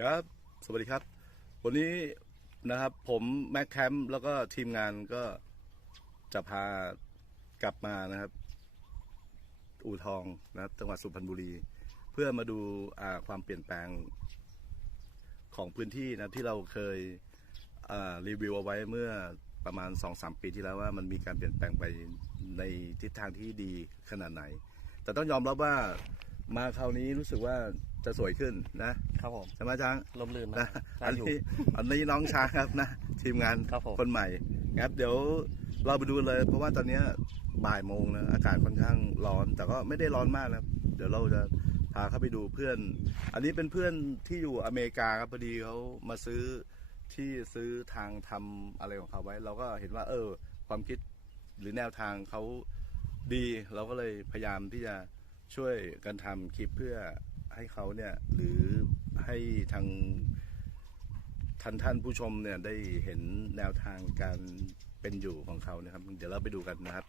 ครับ สวัสดีครับ วันนี้นะครับผมแม็กแคมป์แล้วก็ทีมงานก็จะพากลับมานะครับ อู่ทองนะครับจังหวัดสุพรรณบุรี เพื่อมาดูอ่าความเปลี่ยนแปลงของพื้นที่นะครับที่เราเคยอ่ารีวิวเอาไว้เมื่อประมาณ 2-3 ปีที่แล้วว่ามันมีการเปลี่ยนแปลงไปในทิศทางที่ดีขนาดไหน แต่ต้องยอมรับว่ามาคราวนี้รู้สึกว่า จะสวยขึ้นนะครับผมใช่ไหมช้างลมลื่นมานะกใช่อันอยู่นี้อันนี้น้องช้างครับนะ ทีมงานครับผมคนใหม่ครับเดี๋ยวเราไปดูเลย เพราะว่าตอนเนี้ยบ่ายโมงนะอากาศค่อนข้างร้อน แต่ก็ไม่ได้ร้อนมากนะครับเดี๋ยวเราจะพาเข้าไปดูเพื่อน อันนี้เป็นเพื่อนที่อยู่อเมริกาครับพอดีเขามาซื้อที่ซื้อทางทำอะไรของเขาไว้ เราก็เห็นว่า เออ ความคิดหรือแนวทางเขาดี เราก็เลยพยายามที่จะช่วยกันทำคลิปเพื่อ ให้เขาเนี่ยหรือให้ทางท่านท่านผู้ชมเนี่ยได้เห็นแนวทางการเป็นอยู่ของเขานะครับ เดี๋ยวเราไปดูกันนะครับ